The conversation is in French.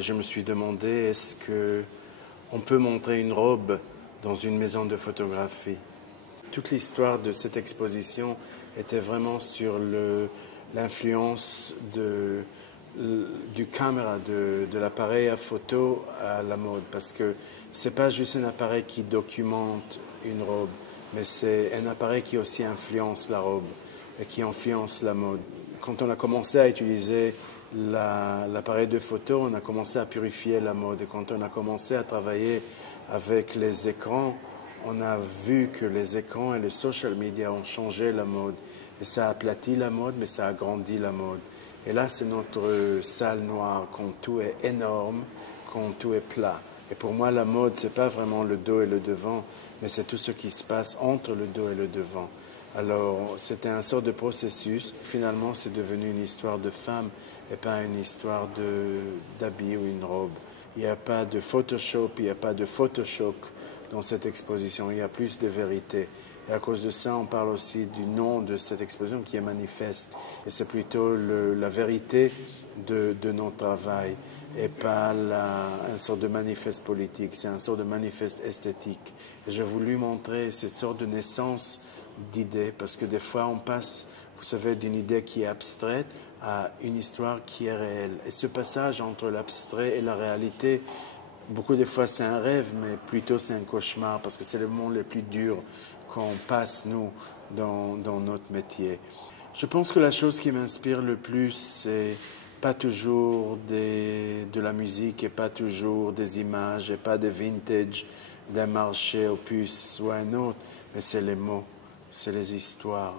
Et je me suis demandé, est-ce qu'on peut montrer une robe dans une maison de photographie? Toute l'histoire de cette exposition était vraiment sur l'influence du caméra, de l'appareil à photo à la mode. Parce que ce n'est pas juste un appareil qui documente une robe, mais c'est un appareil qui aussi influence la robe et qui influence la mode. Quand on a commencé à utiliser l'appareil de photo, on a commencé à purifier la mode. Et quand on a commencé à travailler avec les écrans, on a vu que les écrans et les social media ont changé la mode. Et ça a aplati la mode, mais ça a agrandi la mode. Et là, c'est notre salle noire, quand tout est énorme, quand tout est plat. Et pour moi, la mode, ce n'est pas vraiment le dos et le devant, mais c'est tout ce qui se passe entre le dos et le devant. Alors, c'était un sort de processus. Finalement, c'est devenu une histoire de femme et pas une histoire d'habit ou une robe. Il n'y a pas de Photoshop, il n'y a pas de Photoshop dans cette exposition. Il y a plus de vérité. Et à cause de ça, on parle aussi du nom de cette exposition qui est manifeste. Et c'est plutôt la vérité de notre travail et pas une sorte de manifeste politique. C'est un sort de manifeste esthétique. Et j'ai voulu montrer cette sorte de naissance d'idées parce que des fois, on passe, vous savez, d'une idée qui est abstraite à une histoire qui est réelle. Et ce passage entre l'abstrait et la réalité, beaucoup de fois, c'est un rêve, mais plutôt c'est un cauchemar parce que c'est le monde le plus dur qu'on passe, nous, dans notre métier. Je pense que la chose qui m'inspire le plus, c'est pas toujours de la musique et pas toujours des images et pas des vintage d'un marché opus ou un autre, mais c'est les mots, c'est les histoires.